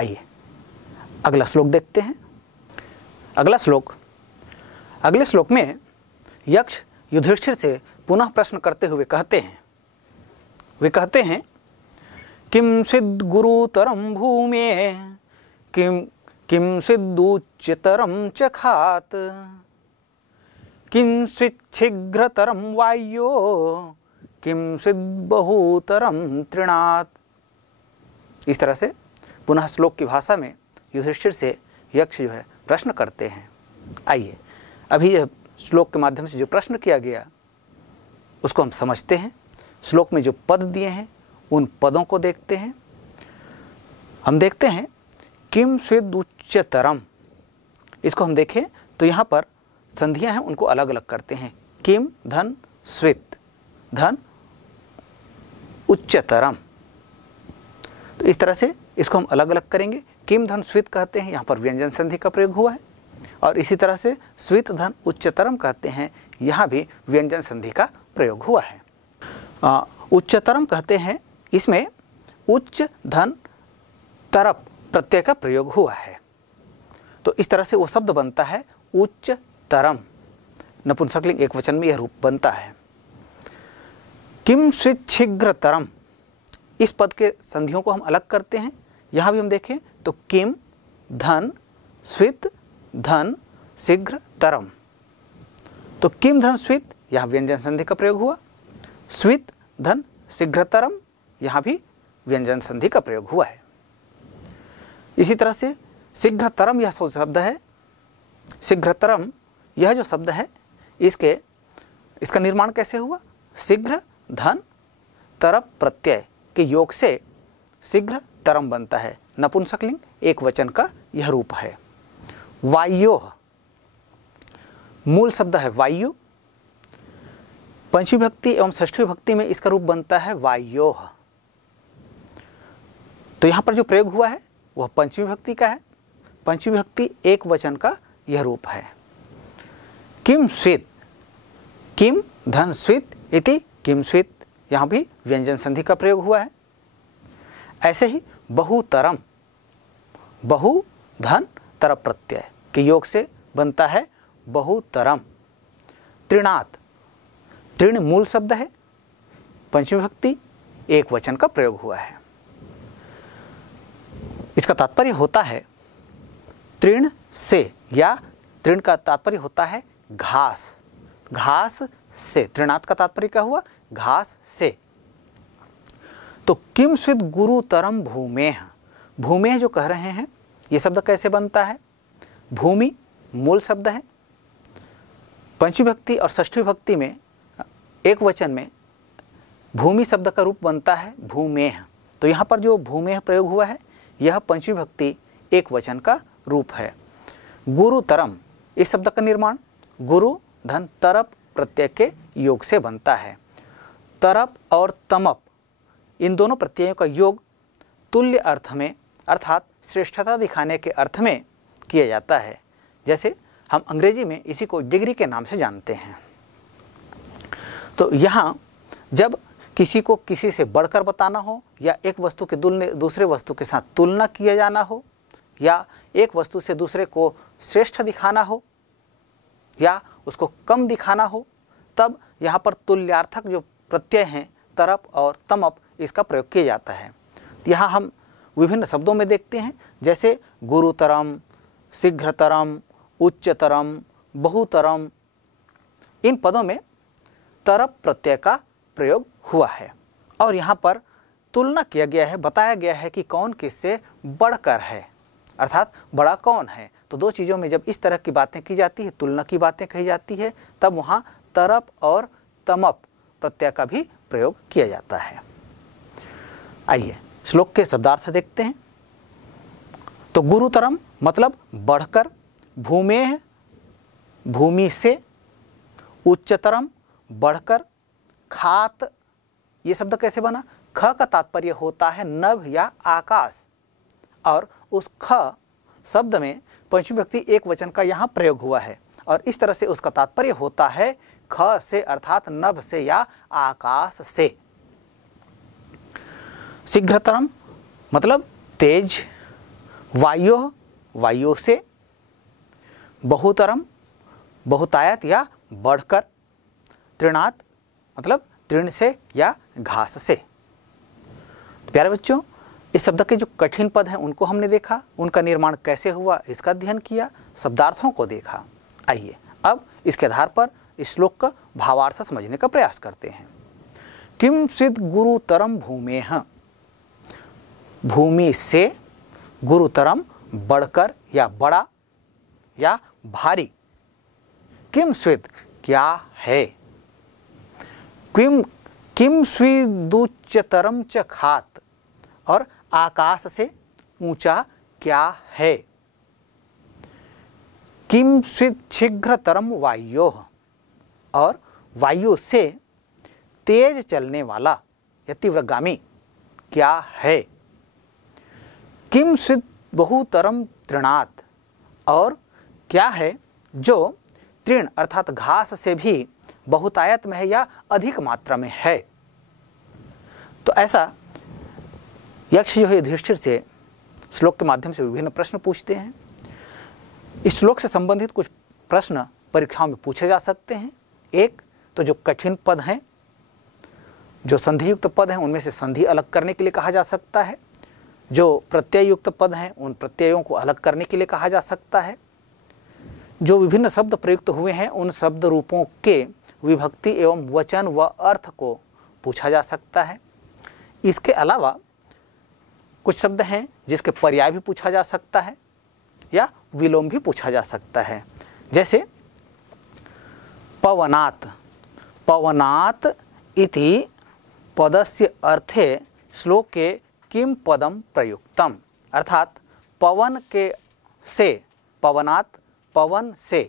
आइए अगला श्लोक देखते हैं। अगले श्लोक में यक्ष युधिष्ठिर से पुनः प्रश्न करते हुए कहते हैं किम सिद्ध गुरुतरम भूमे किम सिद्धूच्चतरम च खात किम शीघ्रतरम वायो किम सिद्ध बहुतरम तृणात्। इस तरह से पुनः श्लोक की भाषा में युधिष्ठिर से यक्ष जो है प्रश्न करते हैं। आइए अभी यह श्लोक के माध्यम से जो प्रश्न किया गया उसको हम समझते हैं। श्लोक में जो पद दिए हैं उन पदों को देखते हैं। हम देखते हैं किम स्विद उच्चतरम, इसको हम देखें तो यहाँ पर संधियाँ हैं उनको अलग अलग करते हैं। किम धन स्वित धन उच्चतरम, तो इस तरह से इसको हम अलग अलग करेंगे। किम धन स्वित कहते हैं, यहाँ पर व्यंजन संधि का प्रयोग हुआ है, और इसी तरह से स्वित धन उच्चतरम कहते हैं, यहाँ भी व्यंजन संधि का प्रयोग हुआ है। उच्चतरम कहते हैं, इसमें उच्च धन तरप प्रत्यय का प्रयोग हुआ है, तो इस तरह से वो शब्द बनता है उच्चतरम। नपुंसकलिंग एक वचन में यह रूप बनता है। किम स्वित शीघ्रतरम, इस पद के संधियों को हम अलग करते हैं। यहाँ भी हम देखें तो किम धन स्वित धन शीघ्रतरम, तो किम धन स्वित यहाँ व्यंजन संधि का प्रयोग हुआ, स्वित धन शीघ्रतरम यहाँ भी व्यंजन संधि का प्रयोग हुआ है। इसी तरह से शीघ्रतरम यह शब्द है, शीघ्रतरम यह जो शब्द है इसका निर्माण कैसे हुआ? शीघ्र धन तरप प्रत्यय के योग से शीघ्र तरम बनता है। नपुंसकलिंग एक वचन का यह रूप है। वायोः, मूल शब्द है वायु, पंचमी विभक्ति एवं षष्ठी विभक्ति में इसका रूप बनता है वायोः। तो यहाँ पर जो प्रयोग हुआ है वह पंचमी विभक्ति का है। पंचमी विभक्ति एक वचन का यह रूप है। किम स्वित, किम धन स्वित इति किम स्वित, यहाँ भी व्यंजन संधि का प्रयोग हुआ है। ऐसे ही बहुतरम, बहु धन तरप प्रत्यय के योग से बनता है बहुतरम। तृणात्, तृण मूल शब्द है, पंचमी विभक्ति एक वचन का प्रयोग हुआ है। इसका तात्पर्य होता है तृण से, या तृण का तात्पर्य होता है घास, घास से। तृणात् का तात्पर्य क्या हुआ? घास से। तो किम स्विद गुरुतरम भूमेः, भूमेः जो कह रहे हैं ये शब्द कैसे बनता है? भूमि मूल शब्द है, पंचमी विभक्ति और षष्ठी विभक्ति में एक वचन में भूमि शब्द का रूप बनता है भूमेः। तो यहाँ पर जो भूमेः प्रयोग हुआ है यह पंचमी विभक्ति एक वचन का रूप है। गुरुतरम, इस शब्द का निर्माण गुरु धन तरप प्रत्यय के योग से बनता है। तरप और तमप इन दोनों प्रत्ययों का योग तुल्य अर्थ में अर्थात श्रेष्ठता दिखाने के अर्थ में किया जाता है। जैसे हम अंग्रेजी में इसी को डिग्री के नाम से जानते हैं। तो यहाँ जब किसी को किसी से बढ़कर बताना हो, या एक वस्तु के दूसरे वस्तु के साथ तुलना किया जाना हो, या एक वस्तु से दूसरे को श्रेष्ठ दिखाना हो या उसको कम दिखाना हो, तब यहाँ पर तुल्यार्थक जो प्रत्यय हैं तरप और तमप, इसका प्रयोग किया जाता है। यहाँ हम विभिन्न शब्दों में देखते हैं, जैसे गुरुतरम, शीघ्रतरम, उच्चतरम, बहुतरम, इन पदों में तरप प्रत्यय का प्रयोग हुआ है और यहाँ पर तुलना किया गया है, बताया गया है कि कौन किससे बढ़कर है, अर्थात बड़ा कौन है। तो दो चीज़ों में जब इस तरह की बातें की जाती है, तुलना की बातें कही जाती है, तब वहाँ तरप और तमप प्रत्यय का भी प्रयोग किया जाता है। आइए श्लोक के शब्दार्थ देखते हैं। तो गुरुतरम मतलब बढ़कर, भूमेः भूमि से, उच्चतरम बढ़कर, खात ये शब्द कैसे बना? ख का तात्पर्य होता है नभ या आकाश, और उस ख शब्द में पंचमी विभक्ति एक वचन का यहाँ प्रयोग हुआ है, और इस तरह से उसका तात्पर्य होता है ख से अर्थात नभ से या आकाश से। शीघ्रतरम मतलब तेज, वायो, वायु से, बहुतरम, बहुतायत या बढ़कर, तृणात मतलब तृण से या घास से। प्यारे बच्चों, इस शब्द के जो कठिन पद हैं उनको हमने देखा, उनका निर्माण कैसे हुआ इसका अध्ययन किया, शब्दार्थों को देखा। आइए अब इसके आधार पर इस श्लोक का भावार्थ समझने का प्रयास करते हैं। किम सिद्ध गुरुतरम भूमेह, भूमि से, गुरुतरम बढ़कर या बड़ा या भारी, किम स्विद क्या है, किम स्विदुच्चतरम च खात, और आकाश से ऊंचा क्या है, किम स्विद शीघ्रतरम वायोः, और वायु से तेज चलने वाला या तीव्रगामी क्या है, किम स्विद बहुतरम तृणात, और क्या है जो तृण अर्थात घास से भी बहुतायत में है या अधिक मात्रा में है। तो ऐसा यक्ष जो है युधिष्ठिर से श्लोक के माध्यम से विभिन्न प्रश्न पूछते हैं। इस श्लोक से संबंधित कुछ प्रश्न परीक्षाओं में पूछे जा सकते हैं। एक तो जो कठिन पद हैं, जो संधियुक्त पद हैं, उनमें से संधि अलग करने के लिए कहा जा सकता है। जो प्रत्यय युक्त पद हैं उन प्रत्ययों को अलग करने के लिए कहा जा सकता है। जो विभिन्न शब्द प्रयुक्त हुए हैं उन शब्द रूपों के विभक्ति एवं वचन व अर्थ को पूछा जा सकता है। इसके अलावा कुछ शब्द हैं जिसके पर्याय भी पूछा जा सकता है या विलोम भी पूछा जा सकता है। जैसे पवनात्, पवनात् इति पदस्य अर्थे श्लोके किम पदम प्रयुक्तम, अर्थात पवन के से, पवनात् पवन से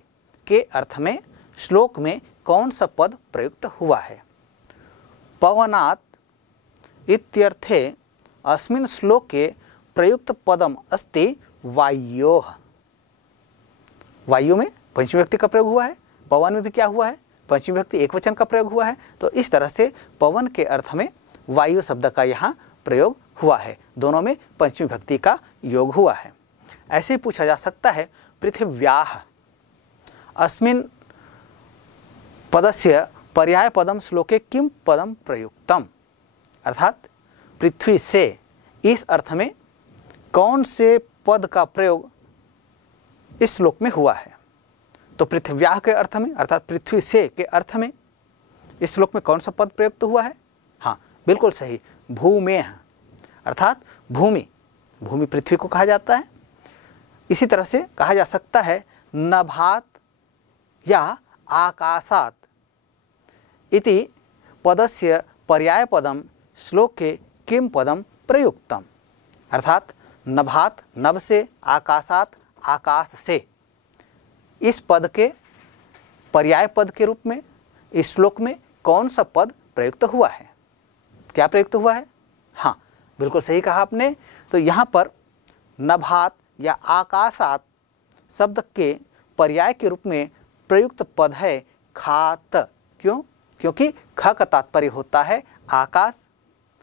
के अर्थ में श्लोक में कौन सा पद प्रयुक्त हुआ है। पवनात् इत्यर्थे अस्मिन् श्लोके प्रयुक्त पदम अस्ति वायोः, वायु में पंचमी विभक्ति का प्रयोग हुआ है, पवन में भी क्या हुआ है, पंचमी विभक्ति एकवचन का प्रयोग हुआ है। तो इस तरह से पवन के अर्थ में वायु शब्द का यहाँ प्रयोग हुआ है, दोनों में पंचमी विभक्ति का योग हुआ है। ऐसे ही पूछा जा सकता है पृथिव्याः अस्मिन् पदस्य पर्याय पदम श्लोके किम पदम प्रयुक्तम, अर्थात पृथ्वी से इस अर्थ में कौन से पद का प्रयोग इस श्लोक में हुआ है। तो पृथिव्याः के अर्थ में अर्थात पृथ्वी से के अर्थ में इस श्लोक में कौन सा पद प्रयुक्त हुआ है। हाँ बिल्कुल सही, भूमेः अर्थात भूमि, भूमि पृथ्वी को कहा जाता है। इसी तरह से कहा जा सकता है नभात या आकाशात इति पदस्य पर्याय पदम श्लोके किम पदम प्रयुक्तम, अर्थात नभात नभ से, आकाशात आकाश से, इस पद के पर्याय पद के रूप में इस श्लोक में कौन सा पद प्रयुक्त हुआ है। क्या प्रयुक्त हुआ है? हाँ बिल्कुल सही कहा आपने। तो यहाँ पर नभात या आकाशात शब्द के पर्याय के रूप में प्रयुक्त पद है खात। क्यों? क्योंकि ख का तात्पर्य होता है आकाश,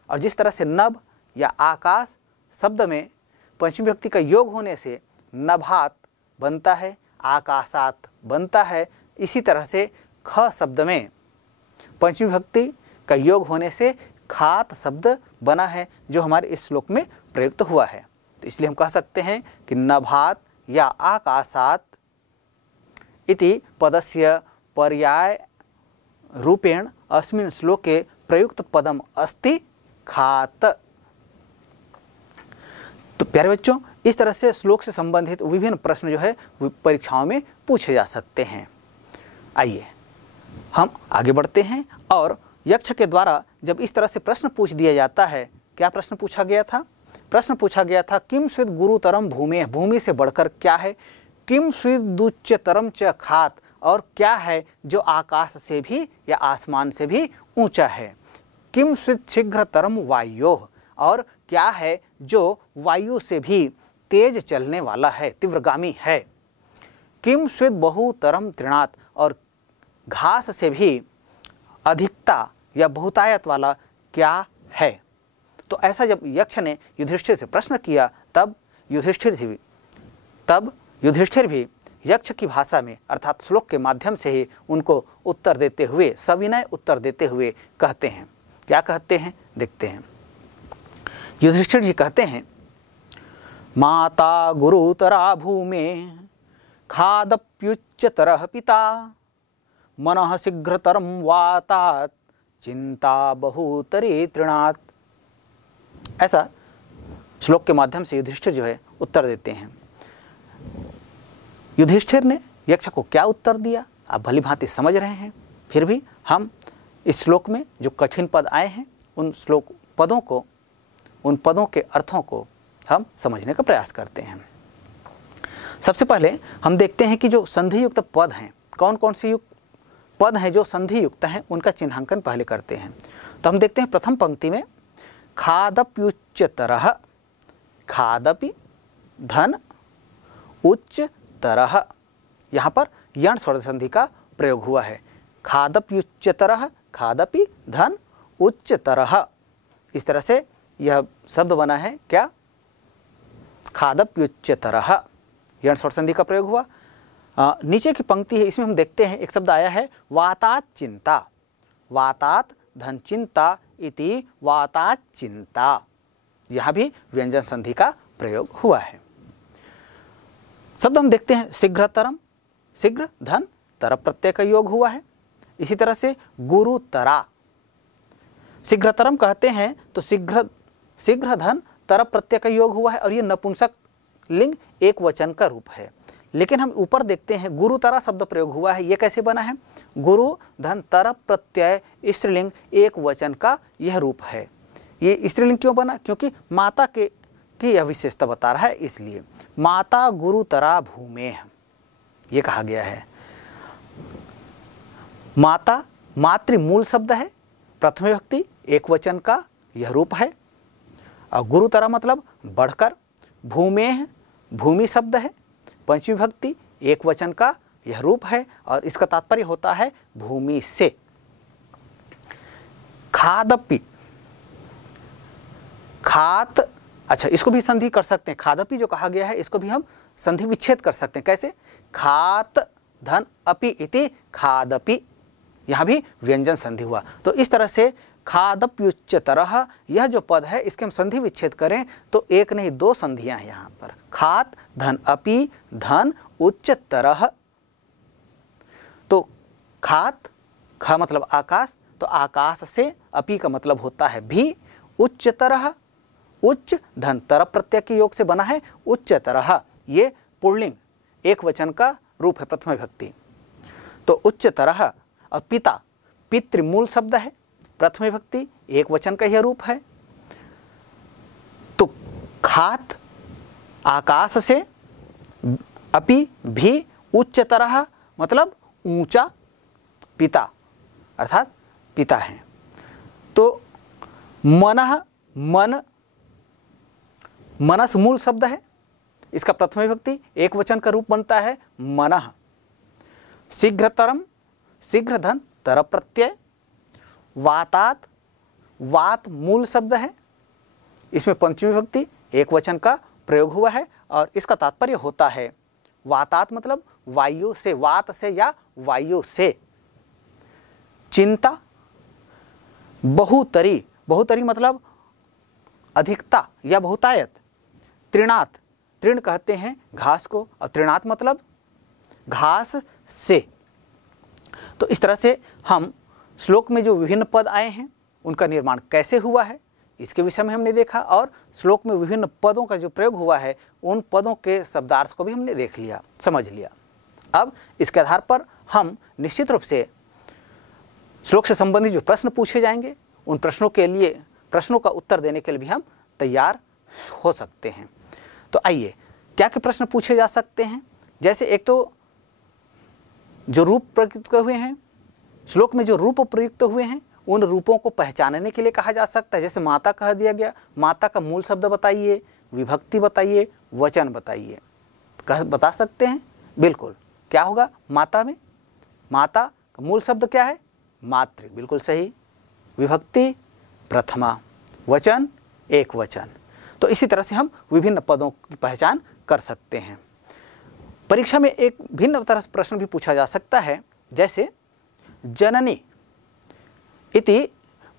और जिस तरह से नभ या आकाश शब्द में पंचमी विभक्ति का योग होने से नभात बनता है, आकाशात बनता है, इसी तरह से ख शब्द में पंचमी विभक्ति का योग होने से खात शब्द बना है, जो हमारे इस श्लोक में प्रयुक्त हुआ है। तो इसलिए हम कह सकते हैं कि नभात या आकाशात इति पदस्य पर्याय रूपेण अस्मिन् श्लोके प्रयुक्त पदम अस्ति खात। तो प्यारे बच्चों, इस तरह से श्लोक से संबंधित विभिन्न प्रश्न जो है परीक्षाओं में पूछे जा सकते हैं। आइए हम आगे बढ़ते हैं। और यक्ष के द्वारा जब इस तरह से प्रश्न पूछ दिया जाता है, क्या प्रश्न पूछा गया था? प्रश्न पूछा गया था किम स्विद गुरुतरम भूमि, भूमि से बढ़कर क्या है, किम स्विदुच्चतरम च खात, और क्या है जो आकाश से भी या आसमान से भी ऊंचा है, किम स्विद शीघ्रतरम वायोः, और क्या है जो वायु से भी तेज चलने वाला है, तीव्रगामी है, किम स्विद बहुतरम तृणात, और घास से भी अधिकता या बहुतायत वाला क्या है। तो ऐसा जब यक्ष ने युधिष्ठिर से प्रश्न किया, तब युधिष्ठिर भी यक्ष की भाषा में अर्थात श्लोक के माध्यम से ही उनको उत्तर देते हुए, सविनय उत्तर देते हुए कहते हैं। क्या कहते हैं देखते हैं। युधिष्ठिर जी कहते हैं, माता गुरुतरा भूमे खादप्युच्चतरः पिता मनः शीघ्रतरं वातात् चिंता बहुतरी तृणात्। ऐसा श्लोक के माध्यम से युधिष्ठिर जो है उत्तर देते हैं। युधिष्ठिर ने यक्ष को क्या उत्तर दिया आप भली भांति समझ रहे हैं। फिर भी हम इस श्लोक में जो कठिन पद आए हैं उन पदों के अर्थों को हम समझने का प्रयास करते हैं। सबसे पहले हम देखते हैं कि जो संधि युक्त पद हैं, कौन कौन से पद हैं जो संधि युक्त हैं, उनका चिन्हांकन पहले करते हैं। तो हम देखते हैं प्रथम पंक्ति में खादप्युच्चतरः, खादपि धन उच्चतरः, यहाँ पर यण स्वर संधि का प्रयोग हुआ है। खादप्युच्चतरः, खादपि धन उच्चतरः, इस तरह से यह शब्द बना है। क्या? खादप्युच्चतरः, यण स्वर संधि का प्रयोग हुआ। नीचे की पंक्ति है, इसमें हम देखते हैं एक शब्द आया है वातात चिंता, वातात धन चिंता इति वातात चिंता, यहाँ भी व्यंजन संधि का प्रयोग हुआ है। शब्द हम देखते हैं शीघ्रतरम, शीघ्र धन तर प्रत्यय का योग हुआ है। इसी तरह से गुरुतरा, शीघ्रतरम कहते हैं तो शीघ्र धन तर प्रत्यय का योग हुआ है और ये नपुंसक लिंग एक वचन का रूप है। लेकिन हम ऊपर देखते हैं गुरुतरा शब्द प्रयोग हुआ है। ये कैसे बना है? गुरु धन तर प्रत्यय स्त्रीलिंग एक वचन का यह रूप है। ये स्त्रीलिंग क्यों बना? क्योंकि माता की यह विशेषता बता रहा है, इसलिए माता गुरुतरा भूमे ये कहा गया है। माता मातृ मूल शब्द है, प्रथम विभक्ति एक वचन का यह रूप है। और गुरुतरा मतलब बढ़कर, भूमे भूमि शब्द है, पंचमी विभक्ति एक वचन का यह रूप है और इसका तात्पर्य होता है भूमि से। खादपि, खात, अच्छा इसको भी संधि कर सकते हैं। खादपि जो कहा गया है इसको भी हम संधि विच्छेद कर सकते हैं। कैसे? खात धन अपि इति खादपि, यहाँ भी व्यंजन संधि हुआ। तो इस तरह से खादप्युच्चतरः यह जो पद है इसके हम संधि विच्छेद करें तो एक नहीं दो संधियां हैं यहाँ पर। खात धन अपि धन उच्चतरः, तो खात, ख मतलब आकाश, तो आकाश से, अपि का मतलब होता है भी, उच्चतरः उच्च धन तर प्रत्यय के योग से बना है उच्चतरः, ये पुल्लिंग एक वचन का रूप है, प्रथम विभक्ति। तो उच्चतरः और पिता पितृमूल शब्द है, प्रथम विभक्ति एक वचन का यह रूप है। तो खात आकाश से, अपि भी, उच्चतरः मतलब ऊंचा, पिता अर्थात पिता है। तो मनः, मन मनस मूल शब्द है, इसका प्रथम विभक्ति एक वचन का रूप बनता है मनः। शीघ्रतरम शीघ्र धन तर प्रत्यय, वातात वात मूल शब्द है, इसमें पंचमी विभक्ति एक वचन का प्रयोग हुआ है और इसका तात्पर्य होता है वातात मतलब वायु से, वात से या वायु से। चिंता, बहुतरी, बहुतरी मतलब अधिकता या बहुतायत। तृणात, तृण कहते हैं घास को और तृणात मतलब घास से। तो इस तरह से हम श्लोक में जो विभिन्न पद आए हैं उनका निर्माण कैसे हुआ है इसके विषय में हमने देखा और श्लोक में विभिन्न पदों का जो प्रयोग हुआ है उन पदों के शब्दार्थ को भी हमने देख लिया, समझ लिया। अब इसके आधार पर हम निश्चित रूप से श्लोक से संबंधित जो प्रश्न पूछे जाएंगे उन प्रश्नों का उत्तर देने के लिए भी हम तैयार हो सकते हैं। तो आइए, क्या क्या प्रश्न पूछे जा सकते हैं? जैसे एक तो जो रूप प्रयुक्त हुए हैं, श्लोक में जो रूप प्रयुक्त हुए हैं उन रूपों को पहचानने के लिए कहा जा सकता है। जैसे माता कह दिया गया, माता का मूल शब्द बताइए, विभक्ति बताइए, वचन बताइए, बता सकते हैं। बिल्कुल, क्या होगा माता में? माता का मूल शब्द क्या है? मातृ, बिल्कुल सही। विभक्ति प्रथमा, वचन एक वचन। तो इसी तरह से हम विभिन्न पदों की पहचान कर सकते हैं। परीक्षा में एक भिन्न तरह से प्रश्न भी पूछा जा सकता है, जैसे जननी इति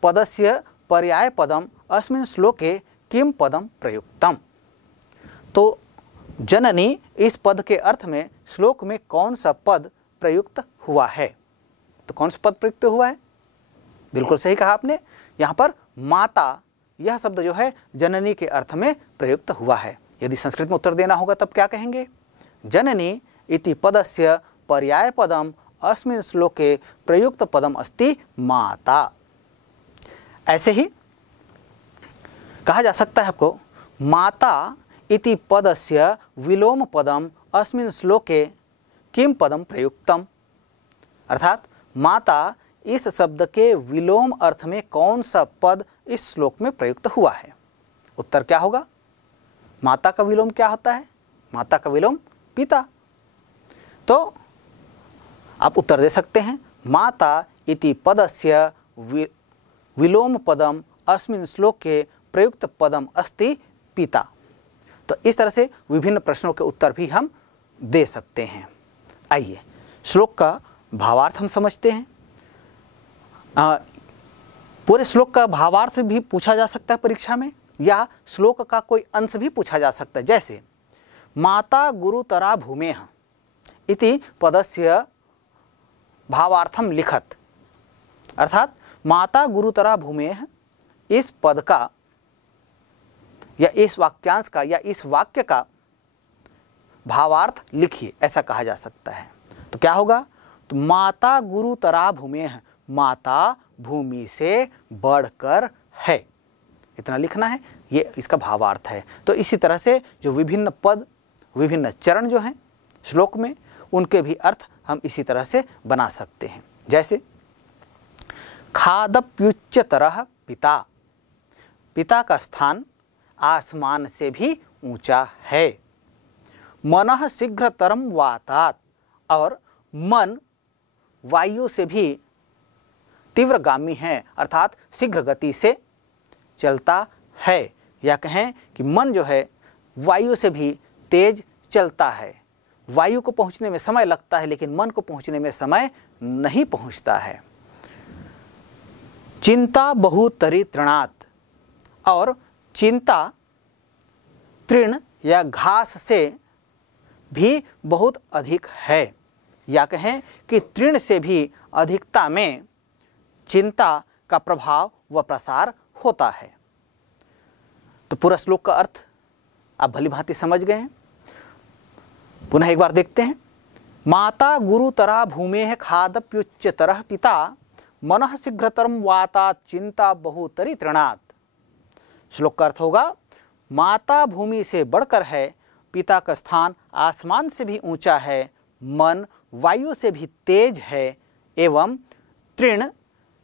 पदस्य पर्याय पदम अस्मिन् श्लोके किम पदम प्रयुक्तम। तो जननी इस पद के अर्थ में श्लोक में कौन सा पद प्रयुक्त हुआ है? तो कौन सा पद प्रयुक्त हुआ है? बिल्कुल सही कहा आपने, यहाँ पर माता यह शब्द जो है जननी के अर्थ में प्रयुक्त हुआ है। यदि संस्कृत में उत्तर देना होगा तब क्या कहेंगे? जननी इति पदस्य पर्याय पदम अस्मिन् श्लोके प्रयुक्त पदम अस्ति माता। ऐसे ही कहा जा सकता है आपको, माता इति पदस्य विलोम पदम अस्मिन् श्लोके किम पदम प्रयुक्तम। अर्थात माता इस शब्द के विलोम अर्थ में कौन सा पद इस श्लोक में प्रयुक्त हुआ है? उत्तर क्या होगा? माता का विलोम क्या होता है? माता का विलोम पिता। तो आप उत्तर दे सकते हैं, माता इति पदस्य विलोम पदम अस्मिन् श्लोके प्रयुक्त पदम अस्ति पिता। तो इस तरह से विभिन्न प्रश्नों के उत्तर भी हम दे सकते हैं। आइए श्लोक का भावार्थ हम समझते हैं। पूरे श्लोक का भावार्थ भी पूछा जा सकता है परीक्षा में, या श्लोक का कोई अंश भी पूछा जा सकता है। जैसे माता गुरुतरा भूमेः इति पदस्य भावार्थम लिखत। अर्थात माता गुरुतरा भूमेः इस पद का या इस वाक्यांश का या इस वाक्य का भावार्थ लिखिए, ऐसा कहा जा सकता है। तो क्या होगा? तो माता गुरुतरा भूमेः, माता भूमि से बढ़कर है, इतना लिखना है, ये इसका भावार्थ है। तो इसी तरह से जो विभिन्न पद, विभिन्न चरण जो हैं श्लोक में, उनके भी अर्थ हम इसी तरह से बना सकते हैं। जैसे खादप्युच्चतरः पिता, पिता का स्थान आसमान से भी ऊंचा है। मनः शीघ्रतरम वातात्, और मन वायु से भी तीव्रगामी है, अर्थात शीघ्र गति से चलता है। या कहें कि मन जो है वायु से भी तेज चलता है। वायु को पहुंचने में समय लगता है, लेकिन मन को पहुंचने में समय नहीं पहुंचता है। चिंता बहुतरी तृणात्, और चिंता तृण या घास से भी बहुत अधिक है। या कहें कि तृण से भी अधिकता में चिंता का प्रभाव व प्रसार होता है। तो पूरा श्लोक का अर्थ आप भली भांति समझ गए हैं। पुनः एक बार देखते हैं। माता गुरुतरा भूमेः खादप्युच्चतरः पिता, मनः शीघ्रतरम वातात् चिंता बहुतरी तृणात्। श्लोक का अर्थ होगा, माता भूमि से बढ़कर है, पिता का स्थान आसमान से भी ऊंचा है, मन वायु से भी तेज है, एवं तृण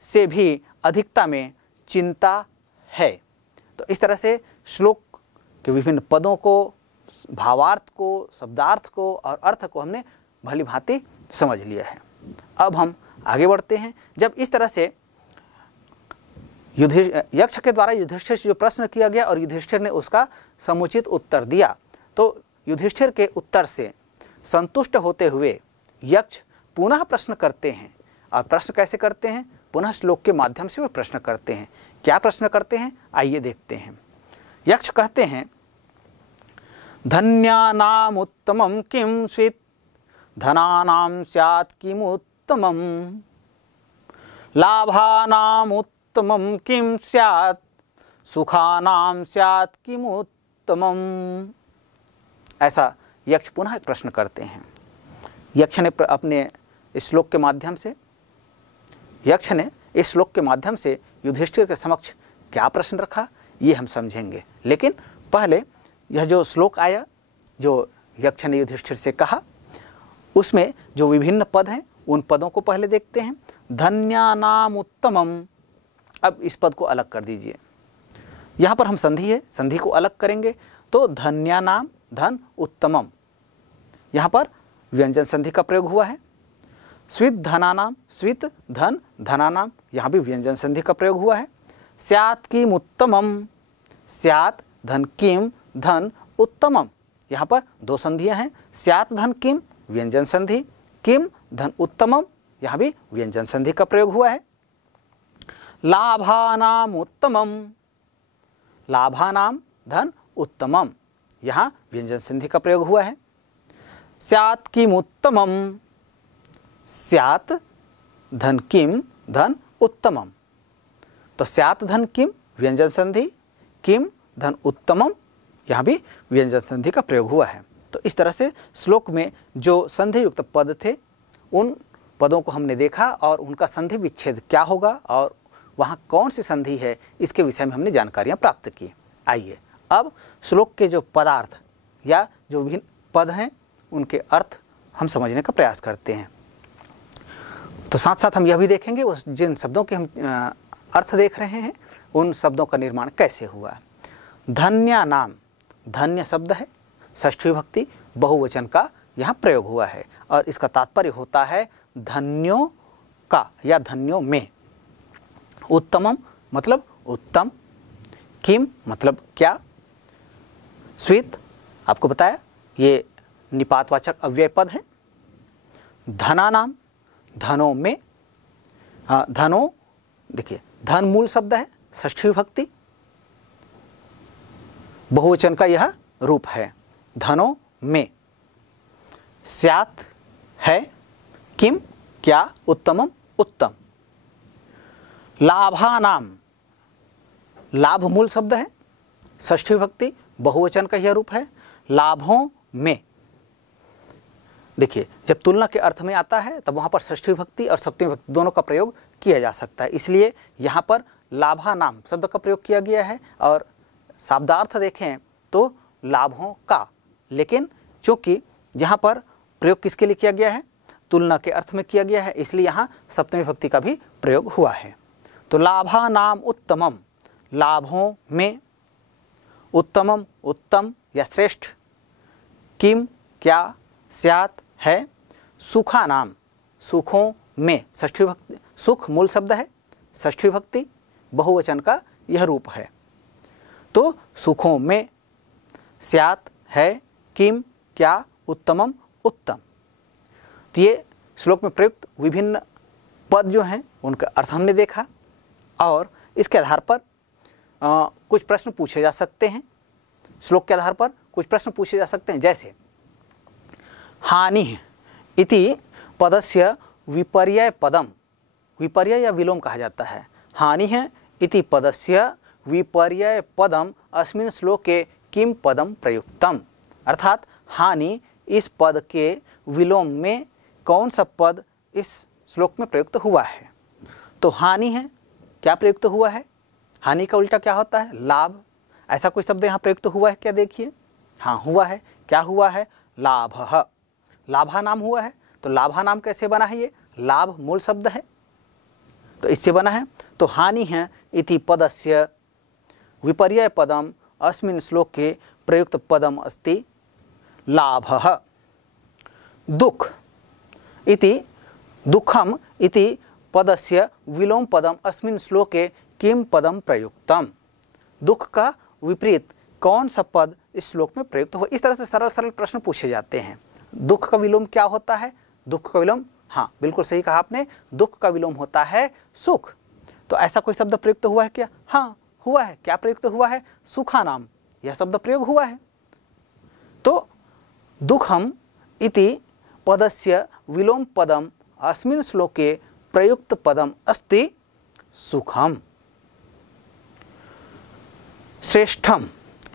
से भी अधिकता में चिंता है। तो इस तरह से श्लोक के विभिन्न पदों को, भावार्थ को, शब्दार्थ को और अर्थ को हमने भली भांति समझ लिया है। अब हम आगे बढ़ते हैं। जब इस तरह से यक्ष के द्वारा युधिष्ठिर से जो प्रश्न किया गया और युधिष्ठिर ने उसका समुचित उत्तर दिया, तो युधिष्ठिर के उत्तर से संतुष्ट होते हुए यक्ष पुनः प्रश्न करते हैं। और प्रश्न कैसे करते हैं? पुनः श्लोक के माध्यम से वे प्रश्न करते हैं। क्या प्रश्न करते हैं, आइए देखते हैं। यक्ष कहते हैं, धन्यानाम उत्तमम किम स्वित्, धनानाम स्यात् किमुत्तमम, लाभानाम उत्तमम किम स्यात्, सुखानाम स्यात् किमुत्तमम। ऐसा यक्ष पुनः एक प्रश्न करते हैं। यक्ष ने अपने इस श्लोक के माध्यम से युधिष्ठिर के समक्ष क्या प्रश्न रखा, ये हम समझेंगे। लेकिन पहले यह जो श्लोक आया, जो यक्ष ने युधिष्ठिर से कहा, उसमें जो विभिन्न पद हैं उन पदों को पहले देखते हैं। धन्यानाम उत्तमम, अब इस पद को अलग कर दीजिए। यहाँ पर हम संधि है, संधि को अलग करेंगे तो धन्यानाम धन उत्तमम, यहाँ पर व्यंजन संधि का प्रयोग हुआ है। स्वित धनानाम, स्वित धन धनानाम, यहाँ भी व्यंजन संधि का प्रयोग हुआ है। स्यात् किमुत्तमम, स्यात् धन किम धन उत्तमम। यहाँ पर दो संधियाँ हैं, स्यात् धन किम व्यंजन संधि, किम धन उत्तमम यहाँ भी व्यंजन संधि का प्रयोग हुआ है। लाभानाम उत्तमम, लाभानाम धन उत्तमम यहाँ व्यंजन संधि का प्रयोग हुआ है। स्यात् किम उत्तमम, स्यात् धन किम धन उत्तमम, तो स्यात् धन किम व्यंजन संधि, किम धन उत्तमम यहाँ भी व्यंजन संधि का प्रयोग हुआ है। तो इस तरह से श्लोक में जो संधि युक्त पद थे उन पदों को हमने देखा और उनका संधि विच्छेद क्या होगा और वहाँ कौन सी संधि है इसके विषय में हमने जानकारियाँ प्राप्त की। आइए अब श्लोक के जो पदार्थ या जो विभिन्न पद हैं उनके अर्थ हम समझने का प्रयास करते हैं। तो साथ साथ हम यह भी देखेंगे उस जिन शब्दों के हम अर्थ देख रहे हैं उन शब्दों का निर्माण कैसे हुआ। धन्या नाम, धन्य शब्द है, षष्ठी विभक्ति बहुवचन का यहाँ प्रयोग हुआ है और इसका तात्पर्य होता है धन्यों का या धन्यों में। उत्तमम मतलब उत्तम, किम मतलब क्या, स्वित आपको बताया ये निपातवाचक अव्यय पद है। धना नाम धनों में, धनों देखिए धन मूल शब्द है, षष्ठी विभक्ति बहुवचन का यह रूप है, धनों में। स्यात् है, किम क्या, उत्तमम उत्तम। लाभानाम, लाभ मूल शब्द है, षष्ठी विभक्ति बहुवचन का यह रूप है, लाभों में। देखिए जब तुलना के अर्थ में आता है तब वहाँ पर षष्ठी विभक्ति और सप्तमी विभक्ति दोनों का प्रयोग किया जा सकता है, इसलिए यहाँ पर लाभानाम शब्द का प्रयोग किया गया है और शाब्दार्थ देखें तो लाभों का, लेकिन चूँकि यहाँ पर प्रयोग किसके लिए किया गया है, तुलना के अर्थ में किया गया है, इसलिए यहाँ सप्तमी विभक्ति का भी प्रयोग हुआ है। तो लाभानाम उत्तमम, लाभों में, उत्तमम उत्तम या श्रेष्ठ, किम क्या, स्यात् है, सुखानाम सुखों में, षष्ठी विभक्ति सुख मूल शब्द है, षष्ठी विभक्ति बहुवचन का यह रूप है। तो सुखों में, स्यात् है, किम क्या, उत्तमम उत्तम। तो ये श्लोक में प्रयुक्त विभिन्न पद जो हैं उनका अर्थ हमने देखा और इसके आधार पर कुछ प्रश्न पूछे जा सकते हैं। श्लोक के आधार पर कुछ प्रश्न पूछे जा सकते हैं, जैसे हानि इति पदस्य विपर्यय पदम, विपर्यय या विलोम कहा जाता है। हानि है इति पदस्य विपर्यय पदम अस्मिन् श्लोके किम पदम प्रयुक्तम, अर्थात हानि इस पद के विलोम में कौन सा पद इस श्लोक में प्रयुक्त हुआ है। तो हानि है, क्या प्रयुक्त हुआ है, हानि का उल्टा क्या होता है, लाभ। ऐसा कोई शब्द यहाँ प्रयुक्त हुआ है क्या, देखिए हाँ हुआ है। क्या हुआ है, लाभः, लाभा नाम हुआ है। तो लाभा नाम कैसे बना है, ये लाभ मूल शब्द है तो इससे बना है। तो हानि है इति पदस्य विपर्यय पदम अस्मिन् श्लोके प्रयुक्त पदम अस्ति लाभः। दुख इति दुखम इति पदस्य विलोम पदम अस्मिन् श्लोके किम पदम प्रयुक्तम, दुख का विपरीत कौन सा पद इस श्लोक में प्रयुक्त हुआ। इस तरह से सरल सरल प्रश्न पूछे जाते हैं। दुख का विलोम क्या होता है, दुख का विलोम, हाँ बिल्कुल सही कहा आपने, दुख का विलोम होता है सुख। तो ऐसा कोई शब्द प्रयुक्त हुआ है क्या, हाँ हुआ है। क्या प्रयुक्त हुआ है, सुखा नाम, यह शब्द प्रयोग हुआ है। तो दुखम इति पदस्य विलोम पदम अस्मिन् श्लोके प्रयुक्त पदम अस्ति सुखम। श्रेष्ठम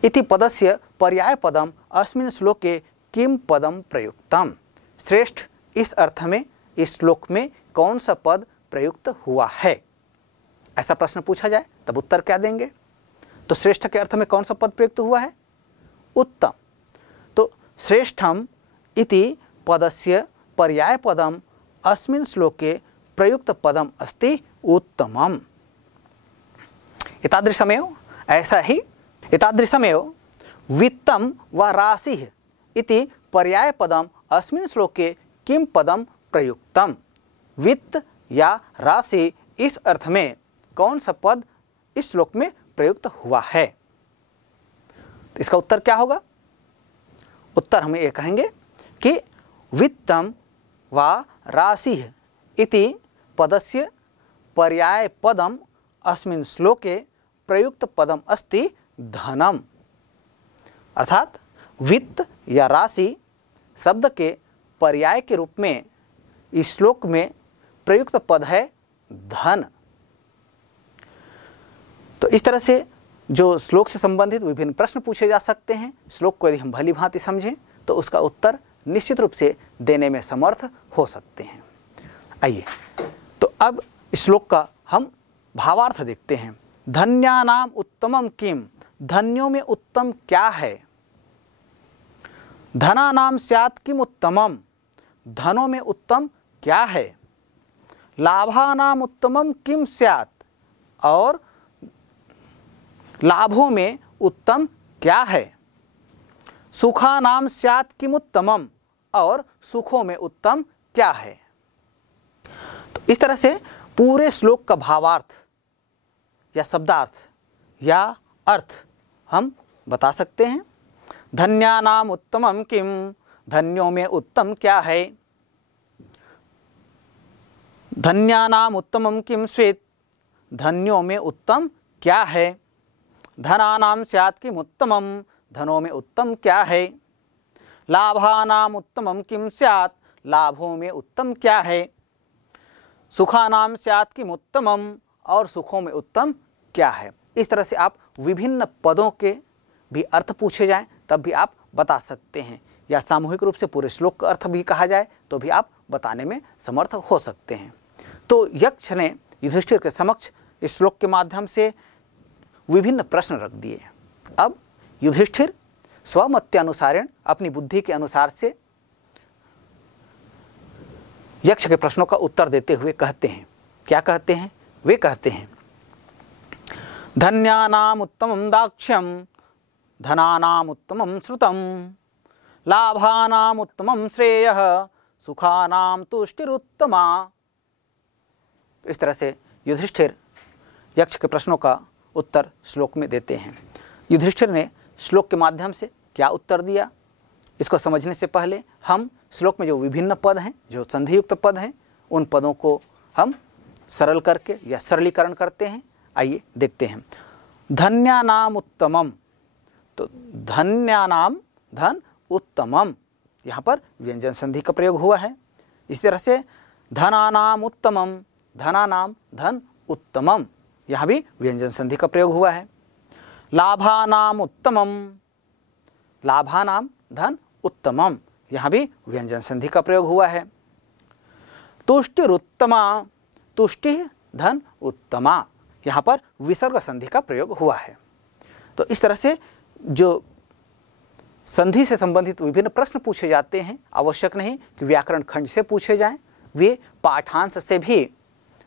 इति पदस्य पर्याय पदम अस्मिन् श्लोके किम पदम प्रयुक्तम, श्रेष्ठ इस अर्थ में इस श्लोक में कौन सा पद प्रयुक्त हुआ है। ऐसा प्रश्न पूछा जाए तब उत्तर क्या देंगे। तो श्रेष्ठ के अर्थ में कौन सा पद प्रयुक्त हुआ है, उत्तम। तो श्रेष्ठम इति पदस्य पर्याय पदम अस्मिन् श्लोके प्रयुक्त पदम अस्ति उत्तमम। एतादृशमेव, ऐसा ही एतादृशमेव वित्तम व राशिः इति पर्याय पदम अस्मिन् श्लोके किम पदम प्रयुक्तम, वित्त या राशि इस अर्थ में कौन सा पद इस श्लोक में प्रयुक्त हुआ है। तो इसका उत्तर क्या होगा? उत्तर हम ये कहेंगे कि वित्तम वा राशिः इति पदस्य पर्याय पदम अस्मिन् श्लोके प्रयुक्त पदम अस्ति धनम। अर्थात वित्त या राशि शब्द के पर्याय के रूप में इस श्लोक में प्रयुक्त पद है धन। तो इस तरह से जो श्लोक से संबंधित विभिन्न प्रश्न पूछे जा सकते हैं, श्लोक को यदि हम भली भांति समझें तो उसका उत्तर निश्चित रूप से देने में समर्थ हो सकते हैं। आइए तो अब इस श्लोक का हम भावार्थ देखते हैं। धन्यानाम उत्तमम किम, धन्यों में उत्तम क्या है? धनानाम स्यात् किम उत्तमम, धनों में उत्तम क्या है? लाभानाम उत्तमम किम स्यात्, और लाभों में उत्तम क्या है? सुखानाम स्यात् किम उत्तमम, और सुखों में उत्तम क्या है? तो इस तरह से पूरे श्लोक का भावार्थ या शब्दार्थ या अर्थ हम बता सकते हैं। धन्यानाम उत्तमम किम, धन्यों में उत्तम क्या है? धन्यानाम उत्तमम किम स्वेत्, धन्यों में उत्तम क्या है? धनानाम स्यात् किम उत्तमम, धनों में उत्तम क्या है? लाभानाम उत्तमम किम स्यात्, लाभों में उत्तम क्या है? सुखानाम स्यात् किम उत्तमम, और सुखों में उत्तम क्या है? इस तरह से आप विभिन्न पदों के भी अर्थ पूछे जाएं तब भी आप बता सकते हैं, या सामूहिक रूप से पूरे श्लोक का अर्थ भी कहा जाए तो भी आप बताने में समर्थ हो सकते हैं। तो यक्ष ने युधिष्ठिर के समक्ष इस श्लोक के माध्यम से विभिन्न प्रश्न रख दिए। अब युधिष्ठिर स्वमत्यानुसारेण अपनी बुद्धि के अनुसार से यक्ष के प्रश्नों का उत्तर देते हुए कहते हैं। क्या कहते हैं? वे कहते हैं धन्यानाम उत्तमम दाक्ष्यम, धनानाम उत्तमम श्रुतम, लाभानाम उत्तमम श्रेयः, सुखानाम तुष्टिरुत्तमा। इस तरह से युधिष्ठिर यक्ष के प्रश्नों का उत्तर श्लोक में देते हैं। युधिष्ठिर ने श्लोक के माध्यम से क्या उत्तर दिया, इसको समझने से पहले हम श्लोक में जो विभिन्न पद हैं, जो संधियुक्त पद हैं, उन पदों को हम सरल करके या सरलीकरण करते हैं। आइए देखते हैं। धन्यानाम उत्तमम, तो धन्यानाम धन, उत्तमम यहाँ पर व्यंजन संधि का प्रयोग हुआ है। इस तरह से धनानाम उत्तमम, धनानाम धन उत्तमम, यहाँ भी व्यंजन संधि का प्रयोग हुआ है। लाभानाम उत्तमम, लाभानाम धन उत्तमम, यहाँ भी व्यंजन संधि का प्रयोग हुआ है। तुष्टिरुत्तमा, तुष्टि धन उत्तमा, यहाँ पर विसर्ग संधि का प्रयोग हुआ है। तो इस तरह से जो संधि से संबंधित विभिन्न प्रश्न पूछे जाते हैं, आवश्यक नहीं कि व्याकरण खंड से पूछे जाएं, वे पाठांश से भी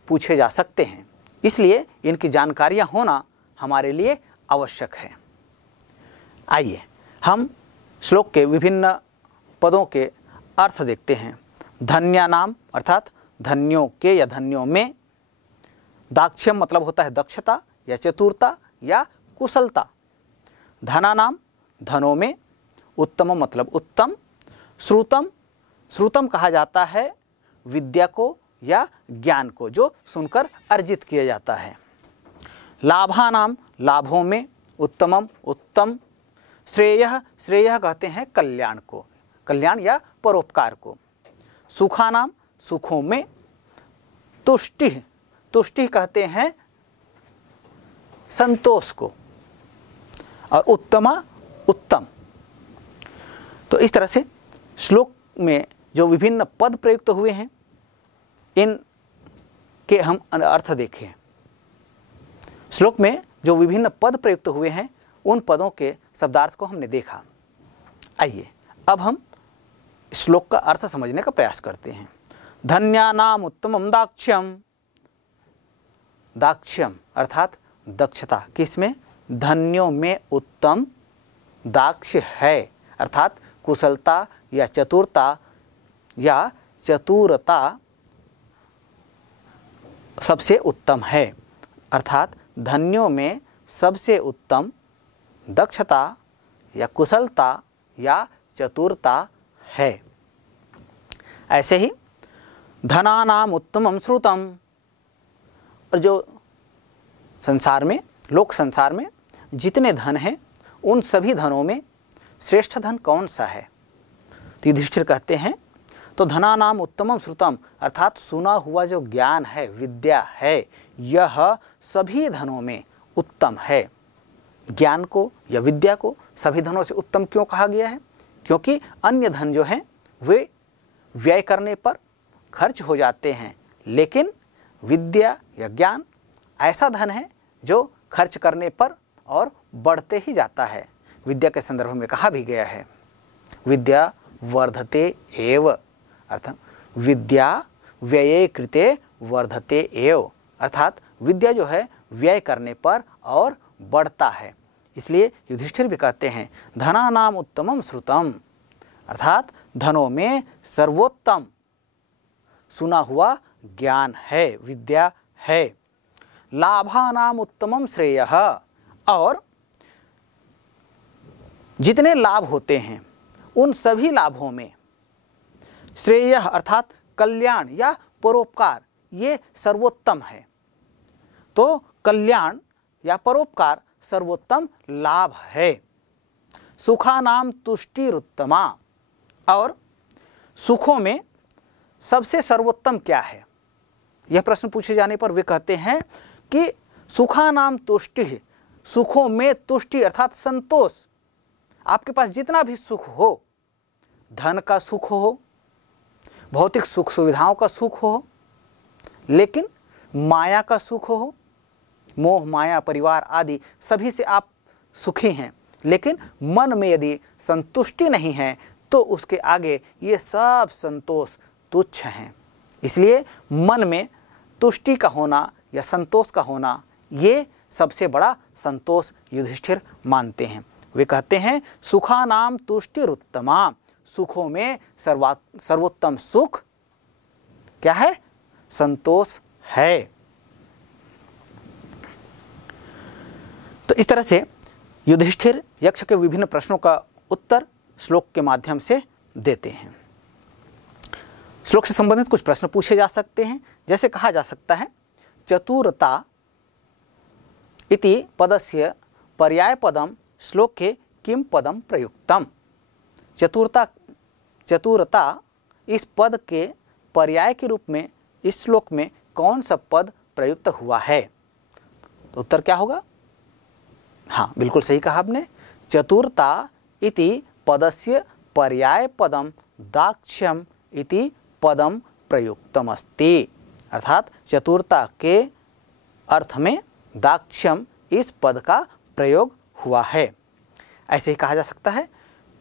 पूछे जा सकते हैं। इसलिए इनकी जानकारियां होना हमारे लिए आवश्यक है। आइए हम श्लोक के विभिन्न पदों के अर्थ देखते हैं। धन्यानाम अर्थात धन्यों के या धन्यों में, दाक्ष्यम मतलब होता है दक्षता या चतुरता या कुशलता। धनानाम धनों में, उत्तम मतलब उत्तम, श्रुतम, श्रुतम कहा जाता है विद्या को या ज्ञान को जो सुनकर अर्जित किया जाता है। लाभानाम लाभों में, उत्तमम उत्तम, श्रेयः, श्रेयः कहते हैं कल्याण को, कल्याण या परोपकार को। सुखानाम सुखों में, तुष्टि, तुष्टि कहते हैं संतोष को, और उत्तमा उत्तम। तो इस तरह से श्लोक में जो विभिन्न पद प्रयुक्त हुए हैं, इन के हम अर्थ देखें। श्लोक में जो विभिन्न पद प्रयुक्त हुए हैं, उन पदों के शब्दार्थ को हमने देखा। आइए अब हम श्लोक का अर्थ समझने का प्रयास करते हैं। धन्यानाम उत्तमम दाक्ष्यम, दाक्ष्यम अर्थात दक्षता, किसमें? धन्यों में उत्तम दाक्ष्य है, अर्थात कुशलता या चतुरता या चतुरता सबसे उत्तम है। अर्थात धन्यों में सबसे उत्तम दक्षता या कुशलता या चतुरता है। ऐसे ही धनानाम उत्तमम श्रुतम, और जो संसार में, लोक संसार में जितने धन हैं उन सभी धनों में श्रेष्ठ धन कौन सा है? तो युधिष्ठिर कहते हैं तो धनानाम उत्तमम श्रुतम, अर्थात सुना हुआ जो ज्ञान है, विद्या है, यह सभी धनों में उत्तम है। ज्ञान को या विद्या को सभी धनों से उत्तम क्यों कहा गया है? क्योंकि अन्य धन जो हैं वे व्यय करने पर खर्च हो जाते हैं, लेकिन विद्या या ज्ञान ऐसा धन है जो खर्च करने पर और बढ़ते ही जाता है। विद्या के संदर्भ में कहा भी गया है, विद्या वर्धते एव, अर्थात विद्या व्यये कृते वर्धते एव, अर्थात विद्या जो है व्यय करने पर और बढ़ता है। इसलिए युधिष्ठिर भी कहते हैं धनानाम उत्तमम श्रुतम, अर्थात धनों में सर्वोत्तम सुना हुआ ज्ञान है, विद्या है। लाभानाम उत्तमम श्रेयः, और जितने लाभ होते हैं उन सभी लाभों में श्रेयः अर्थात कल्याण या परोपकार ये सर्वोत्तम है। तो कल्याण या परोपकार सर्वोत्तम लाभ है। सुखानाम तुष्टिरुत्तमा, और सुखों में सबसे सर्वोत्तम क्या है? यह प्रश्न पूछे जाने पर वे कहते हैं कि सुखानाम तुष्टि, सुखों में तुष्टि अर्थात संतोष। आपके पास जितना भी सुख हो, धन का सुख हो, भौतिक सुख सुविधाओं का सुख हो, लेकिन माया का सुख हो, मोह माया परिवार आदि सभी से आप सुखी हैं, लेकिन मन में यदि संतुष्टि नहीं है तो उसके आगे ये सब संतोष तुच्छ हैं। इसलिए मन में तुष्टि का होना या संतोष का होना ये सबसे बड़ा संतोष युधिष्ठिर मानते हैं। वे कहते हैं सुखानाम तुष्टिरुत्तमा, सुखों में सर्वोत्तम सुख क्या है? संतोष है। तो इस तरह से युधिष्ठिर यक्ष के विभिन्न प्रश्नों का उत्तर श्लोक के माध्यम से देते हैं। श्लोक से संबंधित कुछ प्रश्न पूछे जा सकते हैं, जैसे कहा जा सकता है चतुरता इति पदस्य पर्यायपदम श्लोके किम पदम प्रयुक्तम। चतुरता इस पद के पर्याय के रूप में इस श्लोक में कौन सा पद प्रयुक्त हुआ है? तो उत्तर क्या होगा? हाँ, बिल्कुल सही कहा आपने। चतुरता इति पदस्य पर्याय पदम दाक्ष्यम इति पदम प्रयुक्तम अस्ति, अर्थात चतुरता के अर्थ में दाक्ष्यम इस पद का प्रयोग हुआ है। ऐसे ही कहा जा सकता है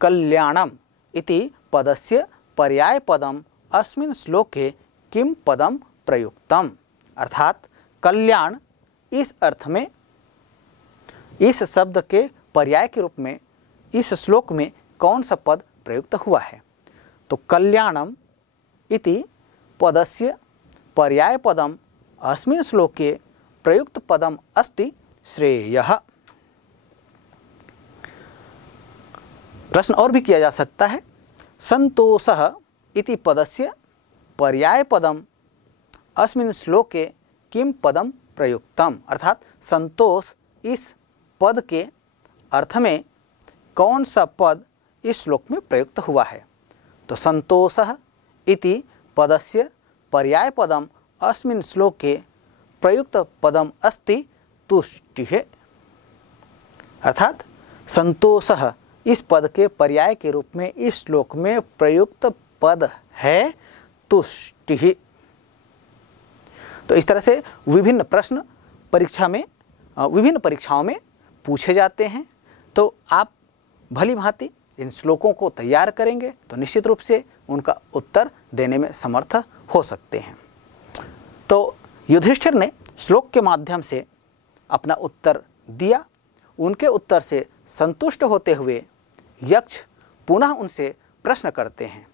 कल्याणम इति पदस्य पर्याय पदम अस्मिन् श्लोके किम पदम प्रयुक्तम, अर्थात कल्याण इस अर्थ में इस शब्द के पर्याय के रूप में इस श्लोक में कौन सा पद प्रयुक्त हुआ है? तो कल्याणम इति पदस्य पर्याय पदम अस्मिन् श्लोके प्रयुक्त पदम अस्ति श्रेयः। प्रश्न और भी किया जा सकता है संतोषः इति पदस्य पर्याय पदम अस्मिन् श्लोके किम पदम प्रयुक्तम, अर्थात संतोष इस पद के अर्थ में कौन सा पद इस श्लोक में प्रयुक्त हुआ है? तो संतोषः इति पदस्य पर्याय पदम अस्मिन् श्लोके प्रयुक्त पदम अस्ति तुष्टिः, अर्थात संतोषः इस पद के पर्याय के रूप में इस श्लोक में प्रयुक्त पद है तुष्टिः। तो इस तरह से विभिन्न प्रश्न विभिन्न परीक्षाओं में पूछे जाते हैं। तो आप भली भांति इन श्लोकों को तैयार करेंगे तो निश्चित रूप से उनका उत्तर देने में समर्थ हो सकते हैं। तो युधिष्ठिर ने श्लोक के माध्यम से अपना उत्तर दिया। उनके उत्तर से संतुष्ट होते हुए यक्ष पुनः उनसे प्रश्न करते हैं